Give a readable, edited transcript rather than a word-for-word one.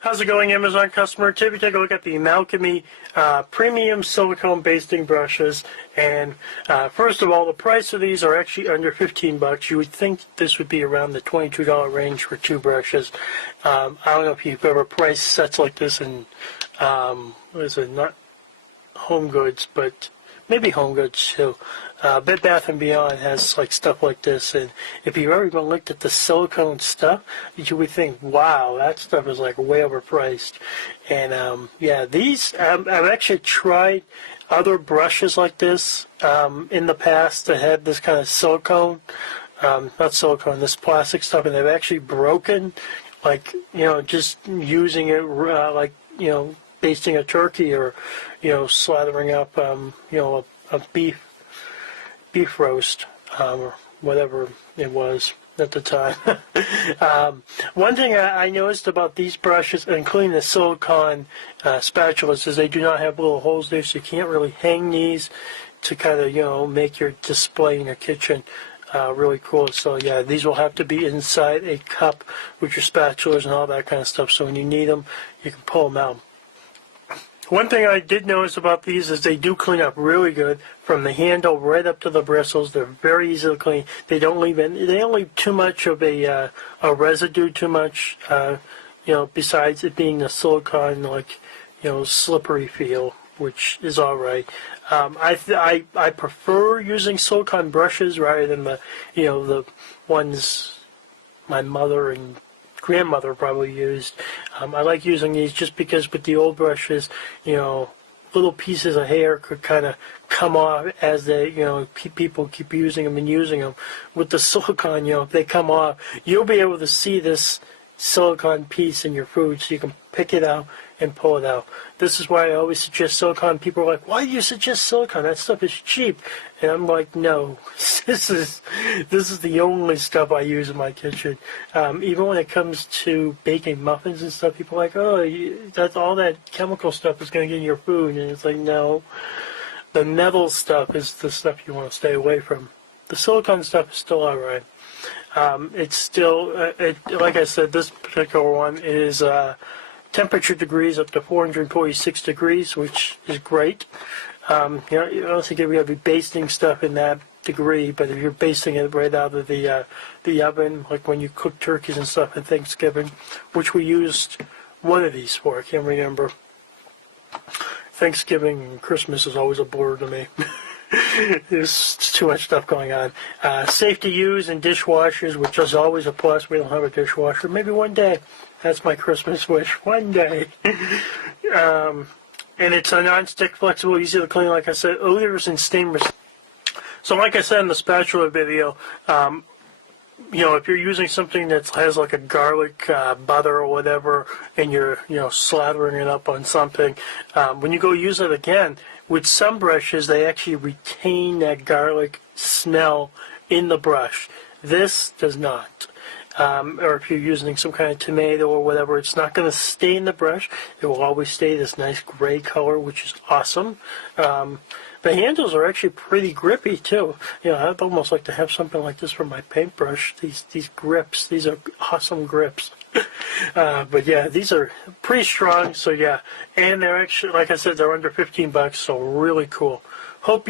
How's it going, Amazon customer? Today we take a look at the Alchemy premium silicone basting brushes. And first of all, the price of these are actually under 15 bucks. You would think this would be around the $22 range for two brushes. I don't know if you've ever priced sets like this in, what is it, not Home Goods, but maybe Home Goods too. Bed Bath & Beyond has like stuff like this, and if you've ever looked at the silicone stuff, you would think, wow, that stuff is like way overpriced. And yeah, these, I've actually tried other brushes like this in the past that had this kind of silicone, not silicone, this plastic stuff, and they've actually broken, like, you know, just using it like, you know, basting a turkey or, you know, slathering up, you know, a beef roast, or whatever it was at the time. One thing I noticed about these brushes, including the silicone spatulas, is they do not have little holes there, so you can't really hang these to kind of, you know, make your display in your kitchen really cool. So yeah, these will have to be inside a cup with your spatulas and all that kind of stuff, so when you need them, you can pull them out. One thing I did notice about these is they do clean up really good from the handle right up to the bristles. They're very easy to clean. They don't leave too much of a residue, too much, you know, besides it being the silicone, like, you know, slippery feel, which is all right. I prefer using silicone brushes rather than the, you know, the ones my mother and grandmother probably used. I like using these just because with the old brushes, you know, little pieces of hair could kind of come off as they, you know, people keep using them and using them. With the silicone, you know, if they come off, you'll be able to see this silicone piece in your food, so you can pick it out and pull it out. This is why I always suggest silicone. People are like, why do you suggest silicone? That stuff is cheap. And I'm like, no, this is the only stuff I use in my kitchen. Even when it comes to baking muffins and stuff, people are like, oh, that's all that chemical stuff is going to get in your food. And it's like, no, the metal stuff is the stuff you want to stay away from. The silicone stuff is still all right. It's still, like I said, this particular one is temperature degrees up to 446 degrees, which is great. You know, I don't think you're going to be basting stuff in that degree, but if you're basting it right out of the oven, like when you cook turkeys and stuff at Thanksgiving, which we used one of these for, I can't remember. Thanksgiving and Christmas is always a blur to me. There's too much stuff going on. Safe to use in dishwashers, which is always a plus. We don't have a dishwasher. Maybe one day. That's my Christmas wish. One day. And it's a non-stick, flexible, easy to clean, like I said, odors and stain resistant. So like I said in the spatula video, you know, if you're using something that has like a garlic butter or whatever, and you're, you know, slathering it up on something, when you go use it again, with some brushes, they actually retain that garlic smell in the brush. This does not. Or if you're using some kind of tomato or whatever, it's not going to stay in the brush. It will always stay this nice gray color, which is awesome. The handles are actually pretty grippy too. You know, I'd almost like to have something like this for my paintbrush. These grips, these are awesome grips. But yeah, these are pretty strong. So yeah, and they're actually, like I said, they're under 15 bucks. So really cool. Hope you